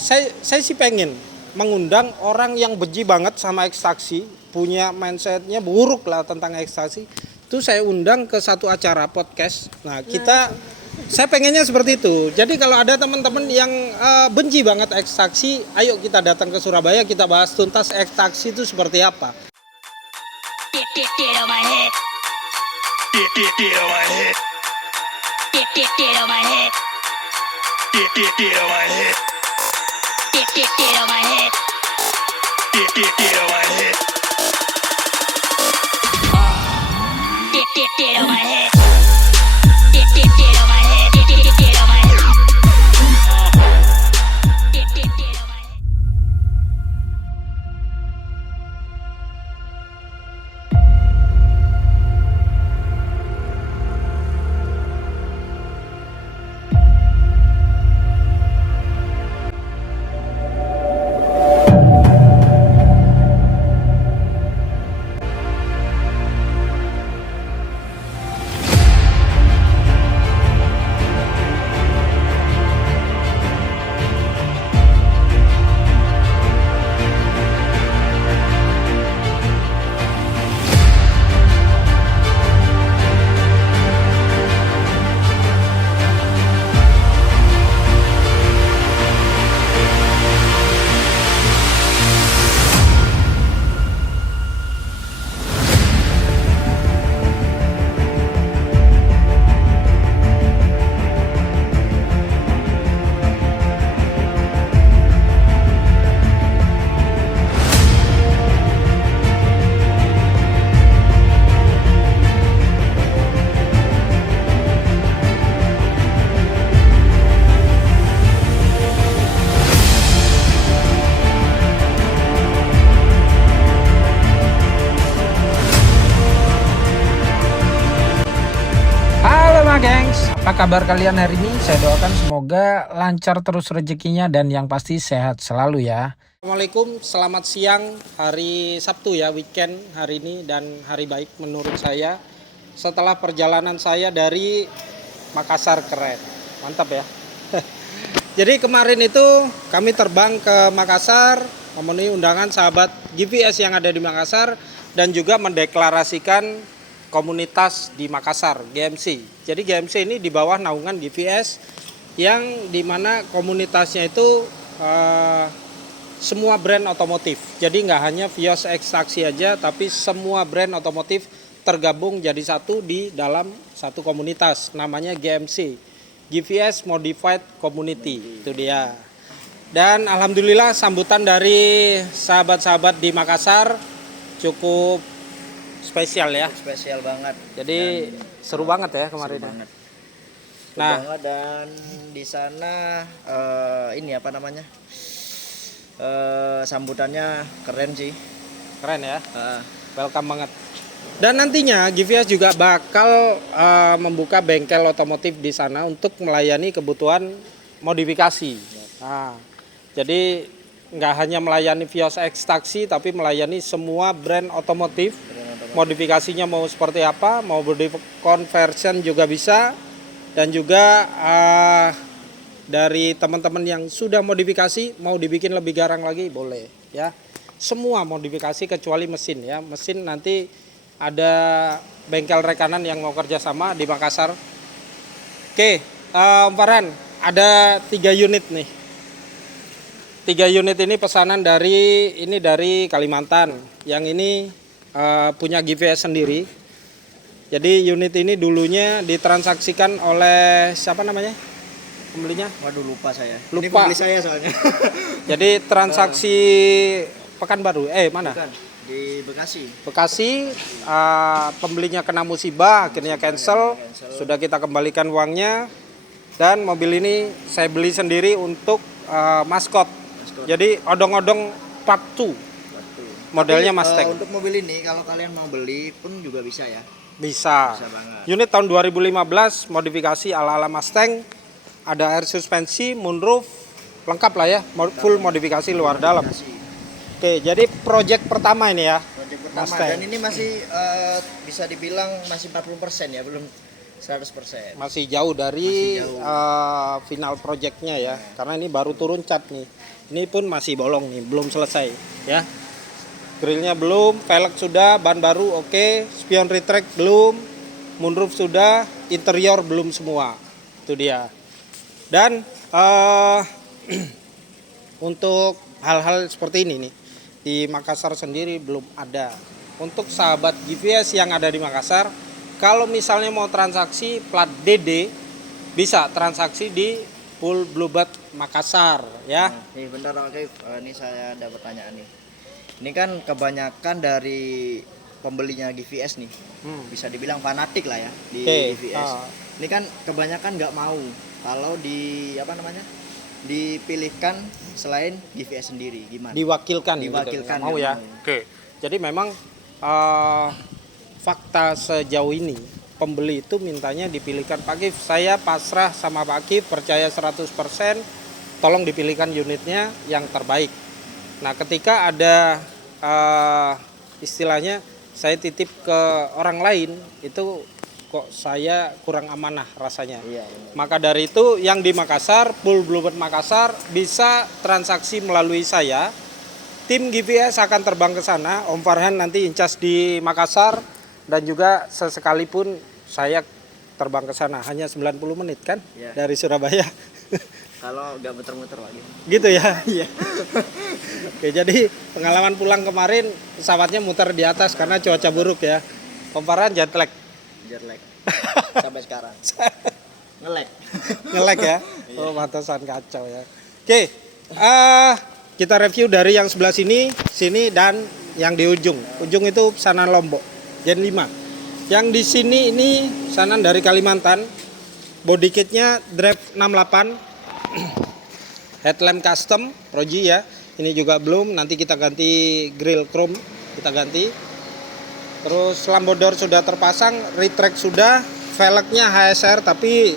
Saya sih pengen mengundang orang yang benci banget sama ekstraksi, punya mindsetnya buruk lah tentang ekstraksi. Itu saya undang ke satu acara podcast. Nah, saya pengennya seperti itu. Jadi kalau ada teman-teman yang benci banget ekstraksi, ayo kita datang ke Surabaya, kita bahas tuntas ekstraksi itu seperti apa. Get on my head. Get on my head. Get on my head. Get on my head. Get on my head. Get on my head. Get on my head. Get on my head. Get on my head. Gengs, apa kabar kalian hari ini? Saya doakan semoga lancar terus rezekinya dan yang pasti sehat selalu ya. Assalamualaikum, selamat siang, hari Sabtu ya, weekend hari ini dan hari baik menurut saya. Setelah perjalanan saya dari Makassar, keren, mantap ya. Jadi kemarin itu kami terbang ke Makassar, memenuhi undangan sahabat GVS yang ada di Makassar dan juga mendeklarasikan komunitas di Makassar, GMC. Jadi GMC ini di bawah naungan GVS yang dimana komunitasnya itu semua brand otomotif. Jadi nggak hanya Vios ekstraksi aja, tapi semua brand otomotif tergabung jadi satu di dalam satu komunitas. Namanya GMC, GVS Modified Community. Itu dia. Dan alhamdulillah sambutan dari sahabat-sahabat di Makassar cukup spesial ya. Spesial banget. Jadi seru banget ya kemarin. Seru banget. Nah, banget, dan di sana ini apa namanya? Sambutannya keren sih. keren ya. Welcome banget. Dan nantinya GVS juga bakal membuka bengkel otomotif di sana untuk melayani kebutuhan modifikasi. Nah, jadi nggak hanya melayani Vios ekstraksi tapi melayani semua brand otomotif. Modifikasinya mau seperti apa, mau body conversion juga bisa, dan juga dari teman-teman yang sudah modifikasi mau dibikin lebih garang lagi boleh ya. Semua modifikasi kecuali mesin ya. Mesin nanti ada bengkel rekanan yang mau kerjasama di Makassar. Oke, Farhan, ada 3 unit nih. 3 unit ini pesanan dari Kalimantan. Yang ini punya GVS sendiri. Jadi unit ini dulunya ditransaksikan oleh siapa namanya pembelinya? Waduh, lupa saya. Lupa. Ini pembeli saya soalnya. Jadi transaksi Pekanbaru. Mana? Bukan, di Bekasi. Bekasi. Pembelinya kena musibah, akhirnya cancel. Sudah kita kembalikan uangnya. Dan mobil ini saya beli sendiri untuk maskot. Jadi odong-odong Part 2. Modelnya Mustang. Untuk mobil ini kalau kalian mau beli pun juga bisa ya. Bisa banget. Unit tahun 2015, modifikasi ala-ala Mustang. Ada air suspensi, moonroof, lengkap lah ya, full modifikasi luar dalam. Oke, jadi project pertama ini ya. Project pertama Mustang. Dan ini masih bisa dibilang masih 40% ya, belum 100%. Masih jauh dari Masih jauh. final projectnya ya, karena ini baru turun cat nih. Ini pun masih bolong nih, belum selesai ya. Grillnya belum, velg sudah, ban baru oke, spion retract belum, moonroof sudah, interior belum semua. Itu dia. Dan untuk hal-hal seperti ini nih di Makassar sendiri belum ada. Untuk sahabat GVS yang ada di Makassar, kalau misalnya mau transaksi plat DD, bisa transaksi di Full Bluebird Makassar ya. Nih bentar oke, ini saya ada pertanyaan nih. Ini kan kebanyakan dari pembelinya GVS nih, bisa dibilang fanatik lah ya di GVS. Ini kan kebanyakan nggak mau kalau dipilihkan selain GVS sendiri, gimana? Diwakilkan Diwakilkan gitu, mau ya. Oke. Jadi memang fakta sejauh ini pembeli itu mintanya dipilihkan Pak Kif. Saya pasrah sama Pak Kif, percaya 100%, tolong dipilihkan unitnya yang terbaik. Nah, ketika ada istilahnya saya titip ke orang lain, itu kok saya kurang amanah rasanya. Iya. Maka dari itu yang di Makassar, Full Bluebird Makassar bisa transaksi melalui saya. Tim GVS akan terbang ke sana, Om Farhan nanti incas di Makassar, dan juga sesekalipun saya terbang ke sana. Hanya 90 menit kan Ya. dari Surabaya. Kalau nggak muter-muter lagi. Gitu ya. Iya. Oke, jadi pengalaman pulang kemarin pesawatnya muter di atas karena cuaca buruk ya. Om Farhan jet lag. Jet lag. Sampai sekarang. Nge-lag. Nge-lag ya. Oh, pantesan kacau ya. Oke. Kita review dari yang sebelah sini, dan yang di ujung. Ujung itu pesanan Lombok, Gen 5. Yang di sini ini pesanan dari Kalimantan. Body kitnya Drive 68. Headlamp custom, Roji ya. Ini juga belum, nanti kita ganti grill chrome, kita ganti. Terus lampu door sudah terpasang, retract sudah, velgnya HSR tapi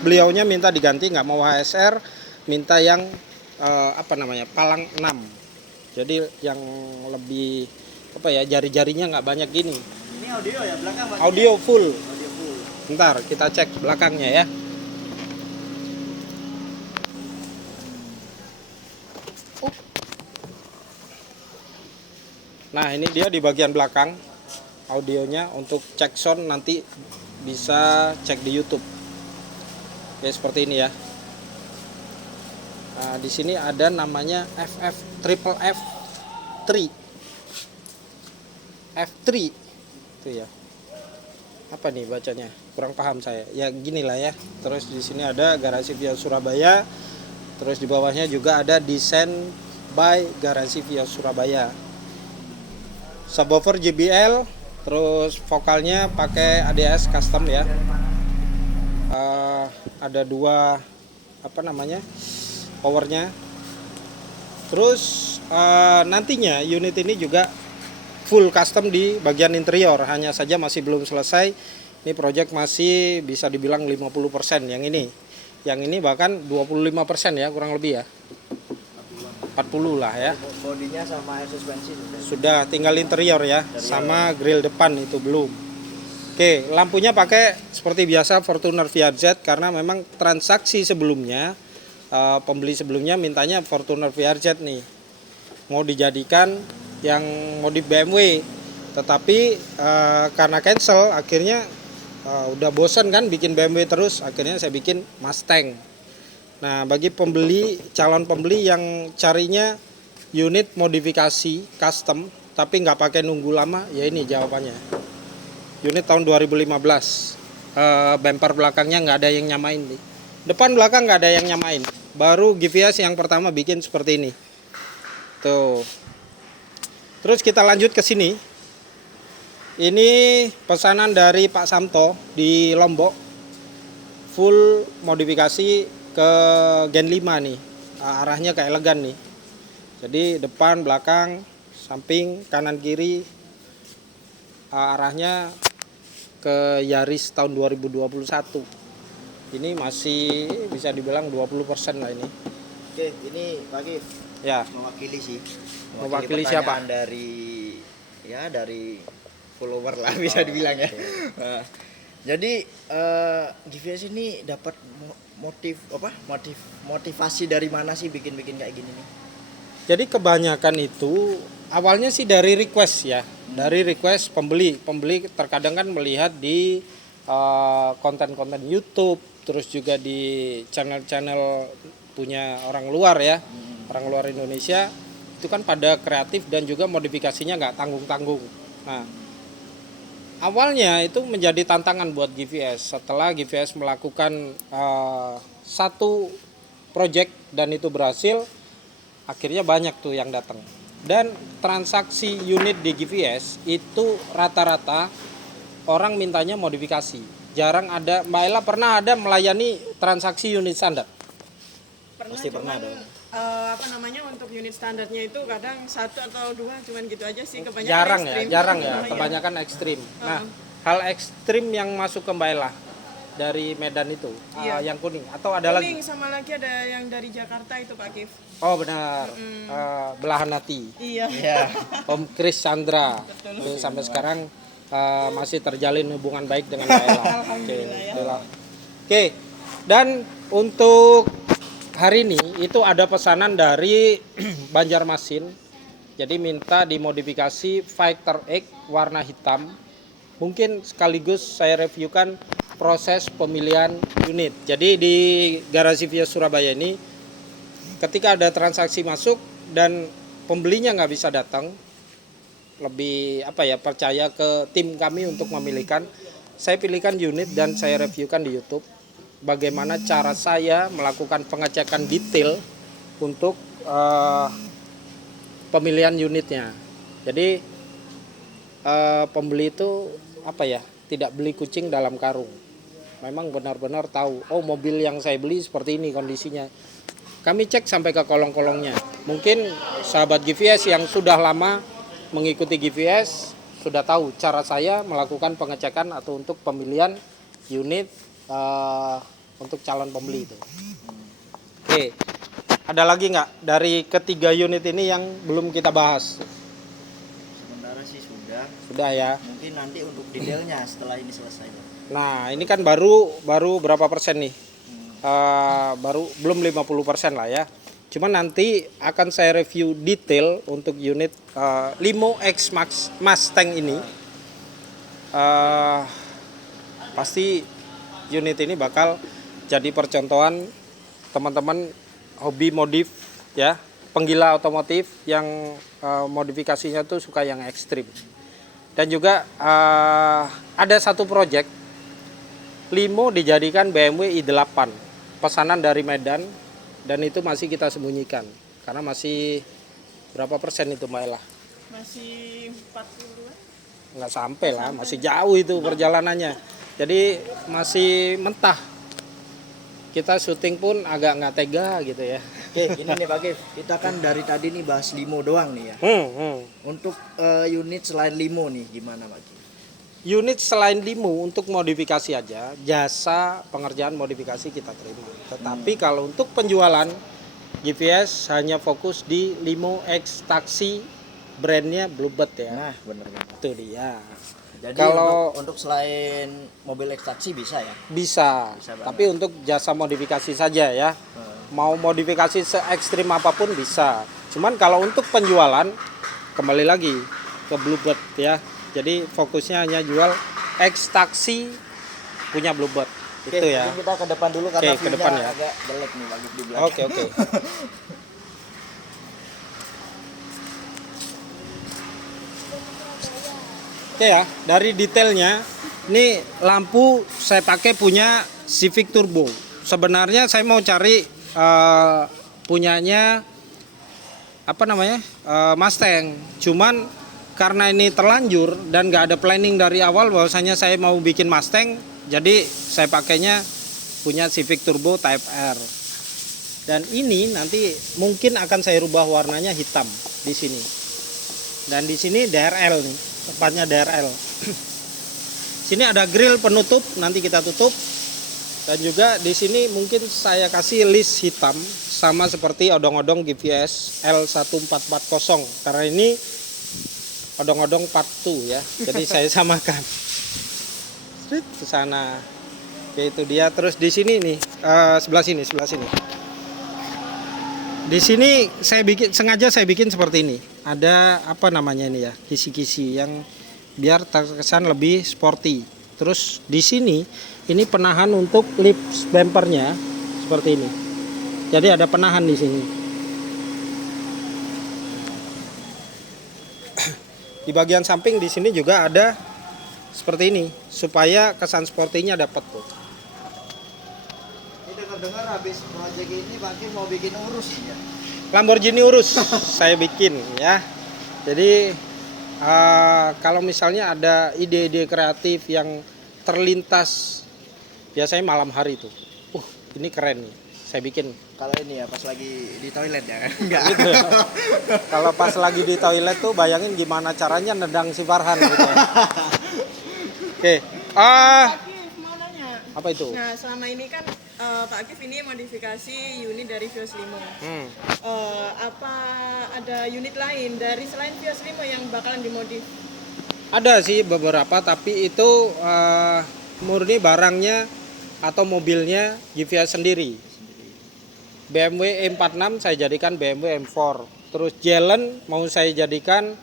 beliaunya minta diganti, nggak mau HSR, minta yang palang 6. Jadi yang lebih jari-jarinya nggak banyak gini. Ini audio ya belakang Pak? Audio full. Audio full. Bentar kita cek belakangnya ya. Nah, ini dia di bagian belakang audionya. Untuk cek sound nanti bisa cek di YouTube. Oke, seperti ini ya. Nah, di sini ada namanya F3 itu ya. Apa nih bacanya? Kurang paham saya. Ya gini lah ya. Terus di sini ada Garasi Via Surabaya. Terus di bawahnya juga ada Design by Garasi Via Surabaya. Subwoofer JBL, terus vokalnya pakai ADS custom ya. Ada dua powernya. Terus nantinya unit ini juga full custom di bagian interior, hanya saja masih belum selesai. Ini project masih bisa dibilang 50% yang ini. Yang ini bahkan 25% ya, kurang lebih ya. 40 lah ya. Bodinya sama air suspensi Sudah tinggal interior ya, sama grill depan itu belum. Oke, lampunya pakai seperti biasa Fortuner VRZ karena memang transaksi sebelumnya pembeli sebelumnya mintanya Fortuner VRZ nih. Mau dijadikan yang modif BMW. Tetapi karena cancel akhirnya udah bosan kan bikin BMW terus, akhirnya saya bikin Mustang. Nah, bagi calon pembeli yang carinya unit modifikasi custom tapi nggak pakai nunggu lama, ya ini jawabannya. Unit tahun 2015. Bumper belakangnya nggak ada yang nyamain nih. Depan belakang nggak ada yang nyamain. Baru GVS yang pertama bikin seperti ini. Tuh. Terus kita lanjut ke sini. Ini pesanan dari Pak Samto di Lombok. Full modifikasi ke Gen 5 nih. Arahnya ke elegan nih. Jadi depan, belakang, samping, kanan, kiri arahnya ke Yaris tahun 2021. Ini masih bisa dibilang 20% lah ini. Oke, ini Pak Gif Ya, mewakili Mewakili siapa? pertanyaan dari follower lah bisa dibilang ya. Nah, Jadi GVS ini dapat motivasi dari mana sih bikin kayak gini nih? Jadi kebanyakan itu awalnya sih dari request ya, dari request pembeli terkadang kan melihat di konten-konten YouTube, terus juga di channel-channel punya orang luar ya, orang luar Indonesia itu kan pada kreatif dan juga modifikasinya nggak tanggung-tanggung. Nah, awalnya itu menjadi tantangan buat GVS. Setelah GVS melakukan satu project dan itu berhasil, akhirnya banyak tuh yang datang. Dan transaksi unit di GVS itu rata-rata orang mintanya modifikasi. Jarang ada, Mbak Ella pernah ada melayani transaksi unit standar? Pasti pernah ada. Untuk unit standarnya itu kadang 1 atau 2 cuman gitu aja sih, kebanyakan Jarang ekstrim. ya, kebanyakan ekstrim. Nah, hal ekstrim yang masuk ke Mbak Ella dari Medan itu, yang kuning atau ada lagi? Kuning sama lagi ada yang dari Jakarta itu Pak Kif. Oh benar, Belahan Hati, Iya. Om Chris Chandra. Tuh, sampai sekarang masih terjalin hubungan baik dengan Mbak Ella. Alhamdulillah Oke, dan untuk hari ini itu ada pesanan dari Banjarmasin. Jadi minta dimodifikasi Fighter X warna hitam. Mungkin sekaligus saya reviewkan proses pemilihan unit. Jadi di Garasi Vios Surabaya ini ketika ada transaksi masuk dan pembelinya nggak bisa datang, lebih percaya ke tim kami untuk memilihkan. Saya pilihkan unit dan saya reviewkan di YouTube bagaimana cara saya melakukan pengecekan detail untuk pemilihan unitnya. Jadi pembeli itu tidak beli kucing dalam karung. Memang benar-benar tahu, oh mobil yang saya beli seperti ini kondisinya. Kami cek sampai ke kolong-kolongnya. Mungkin sahabat GVS yang sudah lama mengikuti GVS sudah tahu cara saya melakukan pengecekan atau untuk pemilihan unit untuk calon pembeli itu. Oke, ada lagi nggak dari ketiga unit ini yang belum kita bahas? Sementara sih sudah. Sudah ya. Mungkin nanti untuk detailnya setelah ini selesai. Nah, ini kan baru berapa persen nih? Baru belum 50% lah ya. Cuma nanti akan saya review detail untuk unit Limo X Mustang ini. Pasti unit ini bakal jadi percontohan teman-teman hobi modif ya, penggila otomotif yang modifikasinya tuh suka yang ekstrim. Dan juga ada satu project Limo dijadikan BMW i8 pesanan dari Medan dan itu masih kita sembunyikan karena masih berapa persen itu Mbak Ella? Masih 42. Nggak sampai lah, masih jauh itu perjalanannya. Jadi masih mentah. Kita syuting pun agak nggak tega gitu ya. Oke, ini nih Pak Kif, kita kan dari tadi nih bahas Limo doang nih ya. Untuk unit selain Limo nih gimana Pak Kif? Unit selain Limo untuk modifikasi aja, jasa pengerjaan modifikasi kita terima. Tetapi kalau untuk penjualan, GVS hanya fokus di Limo X Taxi, brandnya Bluebird ya. Nah, benar. Itu dia. Jadi Kalau untuk selain mobil ekstraksi bisa ya? bisa tapi untuk jasa modifikasi saja ya. Mau modifikasi se ekstrim apapun bisa. Cuman kalau untuk penjualan kembali lagi ke Bluebird ya. Jadi fokusnya hanya jual X Taxi punya Bluebird. Itu ya. Mungkin kita ke depan dulu karena Ke depan ya. agak jelek nih lagi di belakang. Oke. Oke ya, dari detailnya ini lampu saya pakai punya Civic Turbo. Sebenarnya saya mau cari punyanya Mustang. Cuman karena ini terlanjur dan nggak ada planning dari awal bahwasanya saya mau bikin Mustang, jadi saya pakainya punya Civic Turbo Type R. Dan ini nanti mungkin akan saya rubah warnanya hitam di sini. Dan di sini DRL nih, tepatnya DRL. Sini ada grill penutup, nanti kita tutup. Dan juga di sini mungkin saya kasih list hitam sama seperti odong-odong GVS L1440 karena ini odong-odong part 2 ya. Jadi saya samakan. ke sana. Oke, itu dia. Terus di sini nih, sebelah sini. Di sini sengaja saya bikin seperti ini. Ada apa namanya ini ya? Kisi-kisi yang biar terkesan lebih sporty. Terus di sini ini penahan untuk lip bumpernya seperti ini. Jadi ada penahan di sini. Di bagian samping di sini juga ada seperti ini supaya kesan sportinya dapat tuh. Ini dengar habis proyek ini Bang mau bikin urus ya. Lamborghini Urus saya bikin ya. Jadi kalau misalnya ada ide-ide kreatif yang terlintas biasanya malam hari tuh. Ini keren nih. Saya bikin. Kalau ini ya pas lagi di toilet ya. Enggak. Gitu. Kalau pas lagi di toilet tuh bayangin gimana caranya nendang si Farhan gitu. Oke. Pak Akif mau nanya. Apa itu? Nah, selama ini kan Pak Akif ini modifikasi unit dari Vios Limo. Apa ada unit lain dari selain Vios Limo yang bakalan dimodif? Ada sih beberapa, tapi itu murni barangnya atau mobilnya GVS sendiri. BMW E46 saya jadikan BMW M4. Terus Jelen mau saya jadikan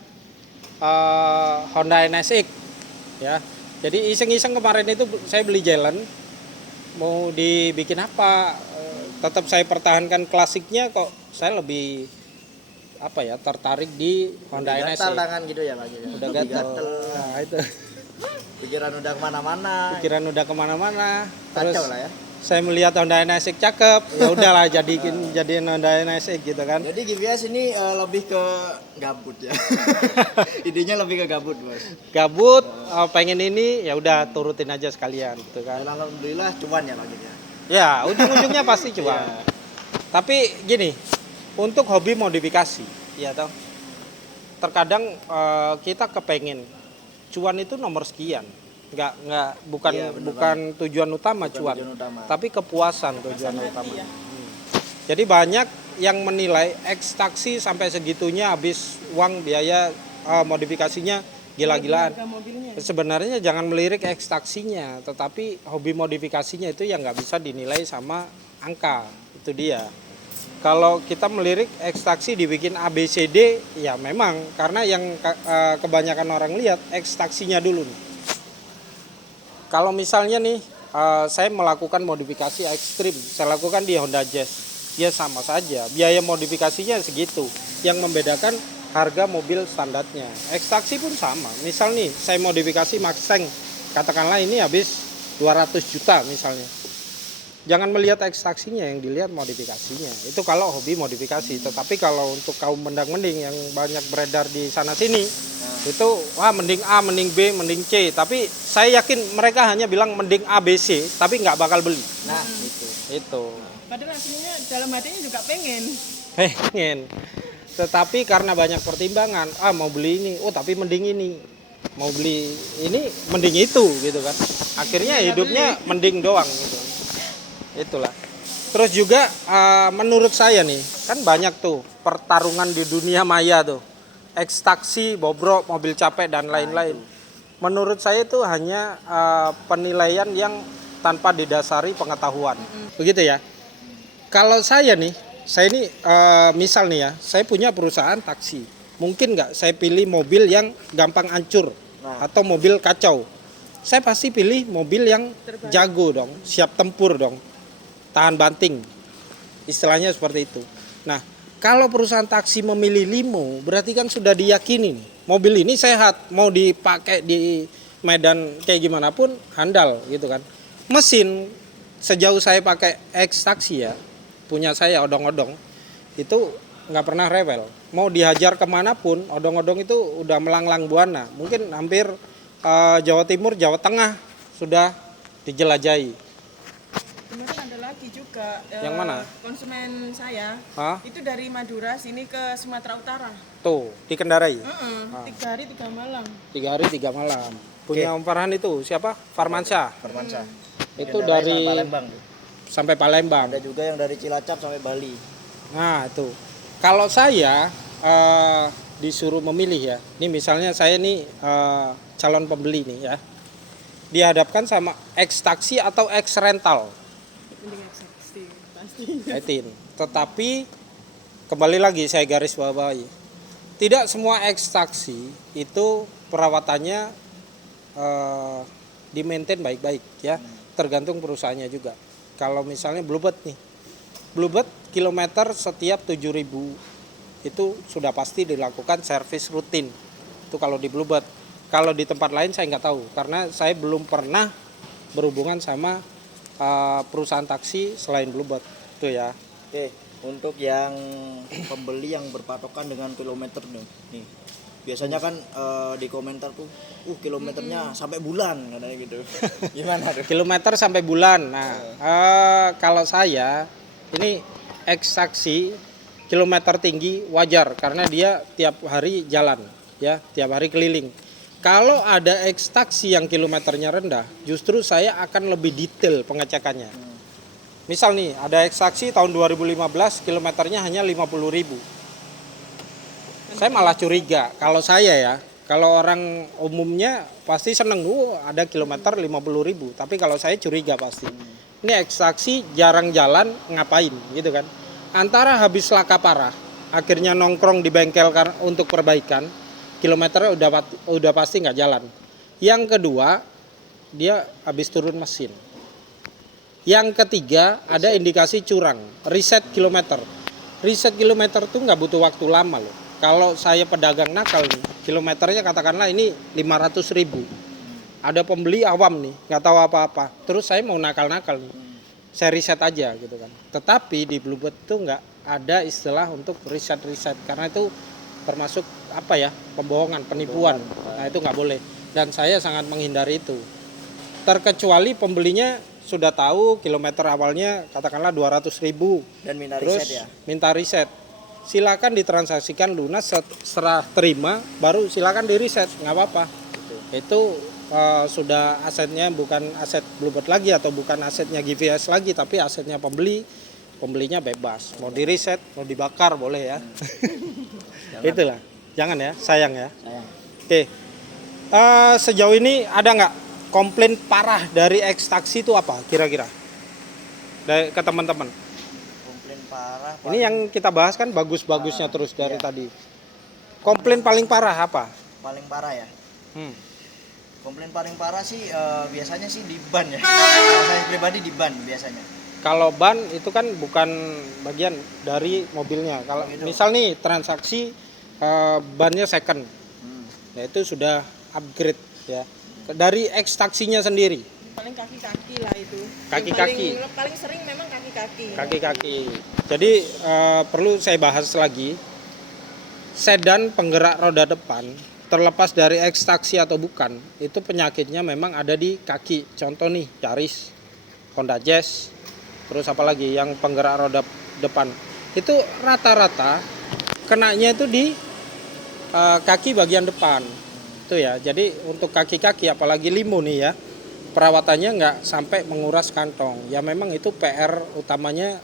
Honda NSX ya. Jadi iseng-iseng kemarin itu saya beli Jelen mau dibikin apa, tetap saya pertahankan klasiknya, kok saya lebih tertarik di Honda NSX. Gatal tangan gitu ya Pak. Udah gatal. Nah, itu. Pikiran udah kemana-mana. Terus Kacau lah ya. saya melihat Honda NSX cakep, ya udahlah jadiin Honda NSX gitu kan. Jadi GVS ini lebih ke gabut ya. Idenya lebih ke gabut, Bos. Gabut, pengen ini, ya udah turutin aja sekalian gitu kan. Dan alhamdulillah cuan ya Pak ya. Ya, ujung-ujungnya pasti cuan. Tapi gini, untuk hobi modifikasi, ya toh. Terkadang kita kepengen cuan itu nomor sekian. Bukan tujuan utama cuan, tapi kepuasan tujuan utama. Jadi banyak yang menilai ekstaksi sampai segitunya habis uang biaya modifikasinya gila-gilaan. Sebenarnya jangan melirik ekstaksinya, tetapi hobi modifikasinya itu yang nggak bisa dinilai sama angka. Itu dia. Kalau kita melirik ekstaksi dibikin ABCD, ya memang karena yang kebanyakan orang lihat ekstaksinya dulu nih. Kalau misalnya nih saya melakukan modifikasi ekstrim, saya lakukan di Honda Jazz, ya sama saja, biaya modifikasinya segitu. Yang membedakan harga mobil standarnya. Ekstraksi pun sama. Misal nih saya modifikasi Mustang, katakanlah ini habis 200 juta misalnya. Jangan melihat ekstraksinya, yang dilihat modifikasinya. Itu kalau hobi modifikasi. Tetapi kalau untuk kaum mendang-mending yang banyak beredar di sana-sini, itu mending A, mending B, mending C. Tapi saya yakin mereka hanya bilang mending A, B, C, tapi nggak bakal beli. Nah, itu. Padahal aslinya dalam hatinya juga pengen. Tetapi karena banyak pertimbangan, mau beli ini, tapi mending ini. Mau beli ini, mending itu gitu kan. Akhirnya hidupnya mending doang gitu. Itulah. Terus juga menurut saya nih, kan banyak tuh pertarungan di dunia maya tuh. Ekstaksi, bobrok, mobil capek dan lain-lain. Menurut saya itu hanya penilaian yang tanpa didasari pengetahuan. Begitu ya. Kalau saya ini misal nih ya, saya punya perusahaan taksi. Mungkin nggak saya pilih mobil yang gampang hancur atau mobil kacau. Saya pasti pilih mobil yang jago dong, siap tempur dong. Tahan banting, istilahnya seperti itu. Nah, kalau perusahaan taksi memilih limo, berarti kan sudah diyakini nih, mobil ini sehat, mau dipakai di medan kayak gimana pun handal gitu kan. Mesin, sejauh saya pakai X taksi ya, punya saya odong-odong, itu nggak pernah rewel. Mau dihajar kemanapun, odong-odong itu udah melanglang buana. Mungkin hampir Jawa Timur, Jawa Tengah sudah dijelajahi. Kemarin ada lagi juga. Yang mana? Konsumen saya. Itu dari Madura sini ke Sumatera Utara. Tuh, dikendarai. 3 hari 3 malam. 3 hari 3 malam. Punya Om Farhan itu siapa? Farmansyah. Itu dari Palembang. Sampai Palembang. Ada juga yang dari Cilacap sampai Bali. Nah, itu. Kalau saya disuruh memilih ya. Ini misalnya saya nih calon pembeli nih ya. dihadapkan sama X taksi atau X rental. Mending eksaksi pasti. Etin. Tetapi kembali lagi saya garis bawahi, tidak semua X taksi itu perawatannya di-maintain baik-baik ya, tergantung perusahaannya juga. Kalau misalnya Bluebird nih, Bluebird kilometer setiap 7.000 itu sudah pasti dilakukan servis rutin. Itu kalau di Bluebird. Kalau di tempat lain saya nggak tahu, karena saya belum pernah berhubungan sama perusahaan taksi selain Bluebird itu ya. Oke, untuk yang pembeli yang berpatokan dengan kilometer nih. Biasanya kan di komentar tuh, kilometernya sampai bulan katanya gitu. Gimana tuh? Kilometer sampai bulan. Nah, kalau saya ini X taksi kilometer tinggi wajar karena dia tiap hari jalan ya, tiap hari keliling. Kalau ada X taksi yang kilometernya rendah, justru saya akan lebih detail pengecekannya. Misal nih, ada X taksi tahun 2015 kilometernya hanya 50.000. Saya malah curiga. Kalau saya ya, kalau orang umumnya pasti seneng, ada kilometer 50.000. Tapi kalau saya curiga pasti. Ini X taksi jarang jalan, ngapain gitu kan? Antara habis laka parah, akhirnya nongkrong di bengkel untuk perbaikan, kilometernya udah pasti nggak jalan. Yang kedua, dia habis turun mesin. Yang ketiga, ada indikasi curang, reset kilometer. Reset kilometer tuh nggak butuh waktu lama loh. Kalau saya pedagang nakal nih, kilometernya katakanlah ini 500.000. Ada pembeli awam nih, nggak tahu apa-apa. Terus saya mau nakal-nakal nih, saya riset aja gitu kan. Tetapi di Bluebird tuh nggak ada istilah untuk riset karena itu termasuk apa ya, pembohongan, penipuan. Nah itu nggak boleh. Dan saya sangat menghindari itu. Terkecuali pembelinya sudah tahu kilometer awalnya katakanlah 200.000. Dan minta Terus riset ya. minta riset. Silakan ditransaksikan lunas, serah terima, baru silakan di riset, nggak apa-apa. Itu sudah asetnya bukan aset Bluebird lagi atau bukan asetnya GVS lagi, tapi asetnya pembelinya bebas. Mau di riset, mau dibakar boleh ya. Itulah, jangan ya, sayang ya. Sayang. Oke, sejauh ini ada nggak komplain parah dari X taksi itu apa kira-kira? Dari ke teman-teman. Komplain parah. Ini yang kita bahas kan bagus-bagusnya terus dari iya. tadi. Komplain paling parah apa? Paling parah ya. Hmm. Komplain paling parah sih biasanya sih di ban ya. Kalau saya pribadi di ban biasanya. Kalau ban itu kan bukan bagian dari mobilnya. Kalau misal nih transaksi bannya second, ya itu sudah upgrade ya. Dari X taksinya sendiri. Paling kaki-kaki lah itu. Kaki-kaki. Yang paling sering memang kaki-kaki. Kaki-kaki. Jadi perlu saya bahas lagi. Sedan penggerak roda depan, terlepas dari X taksi atau bukan, itu penyakitnya memang ada di kaki. Contoh nih, Yaris, Honda Jazz, terus apalagi yang penggerak roda depan. Itu rata-rata kenanya itu di kaki bagian depan. Itu ya. Jadi untuk kaki-kaki apalagi limo nih ya, perawatannya nggak sampai menguras kantong. Ya memang itu PR utamanya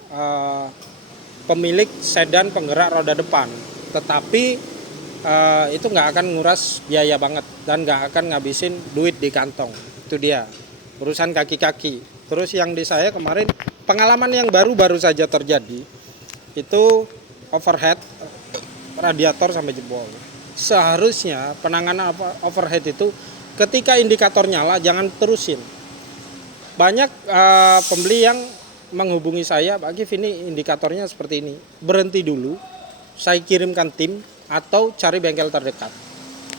pemilik sedan penggerak roda depan. Tetapi itu nggak akan nguras biaya banget dan nggak akan ngabisin duit di kantong. Itu dia urusan kaki-kaki. Terus yang di saya kemarin pengalaman yang baru saja terjadi itu overhead radiator sampai jebol. Seharusnya penanganan overhead itu ketika indikator nyala jangan terusin. Banyak pembeli yang menghubungi saya, Pak Gif ini indikatornya seperti ini. Berhenti dulu, saya kirimkan tim atau cari bengkel terdekat.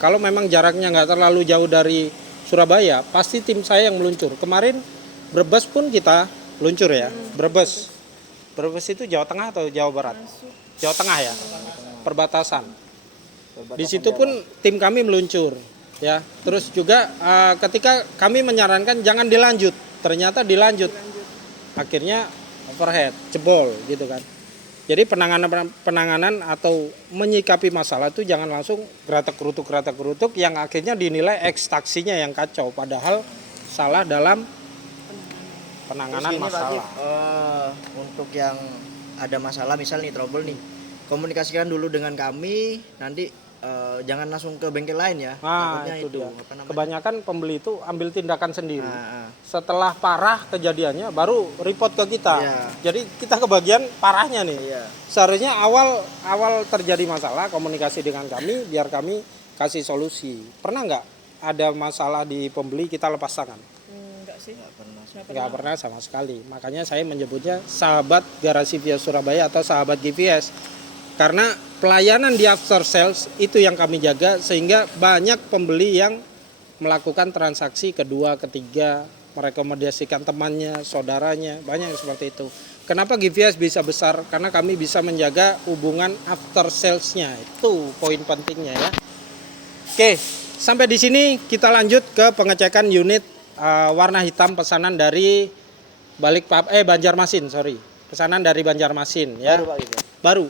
Kalau memang jaraknya nggak terlalu jauh dari Surabaya, pasti tim saya yang meluncur. Kemarin Brebes pun kita luncur ya, Brebes. Brebes itu Jawa Tengah atau Jawa Barat? Jawa Tengah ya, perbatasan. Di situ pun tim kami meluncur. Ya, terus juga ketika kami menyarankan jangan dilanjut, ternyata dilanjut. Akhirnya overhead, jebol gitu kan. Jadi penanganan atau menyikapi masalah itu jangan langsung geratak kerutuk yang akhirnya dinilai X taksinya yang kacau, padahal salah dalam penanganan masalah. Untuk yang ada masalah misal nih trouble nih, komunikasikan dulu dengan kami, nanti jangan langsung ke bengkel lain ya. Nah, Takutnya itu dia. apa namanya? Kebanyakan pembeli itu ambil tindakan sendiri. Nah, Setelah parah kejadiannya baru report ke kita. Iya. Jadi kita kebagian parahnya nih. iya. Seharusnya awal terjadi masalah komunikasi dengan kami biar kami kasih solusi. Pernah nggak ada masalah di pembeli kita lepas tangan? Enggak sih. Nggak pernah. Nggak pernah sama sekali. Makanya saya menyebutnya sahabat garasi Vios Surabaya atau sahabat GVS. Karena pelayanan di after sales itu yang kami jaga sehingga banyak pembeli yang melakukan transaksi kedua, ketiga, merekomendasikan temannya, saudaranya, banyak yang seperti itu. Kenapa GVS bisa besar? Karena kami bisa menjaga hubungan after sales-nya. Itu poin pentingnya ya. Oke, sampai di sini kita lanjut ke pengecekan unit warna hitam pesanan dari Banjarmasin, sorry. Pesanan dari Banjarmasin ya. Baru Pak gitu. Baru.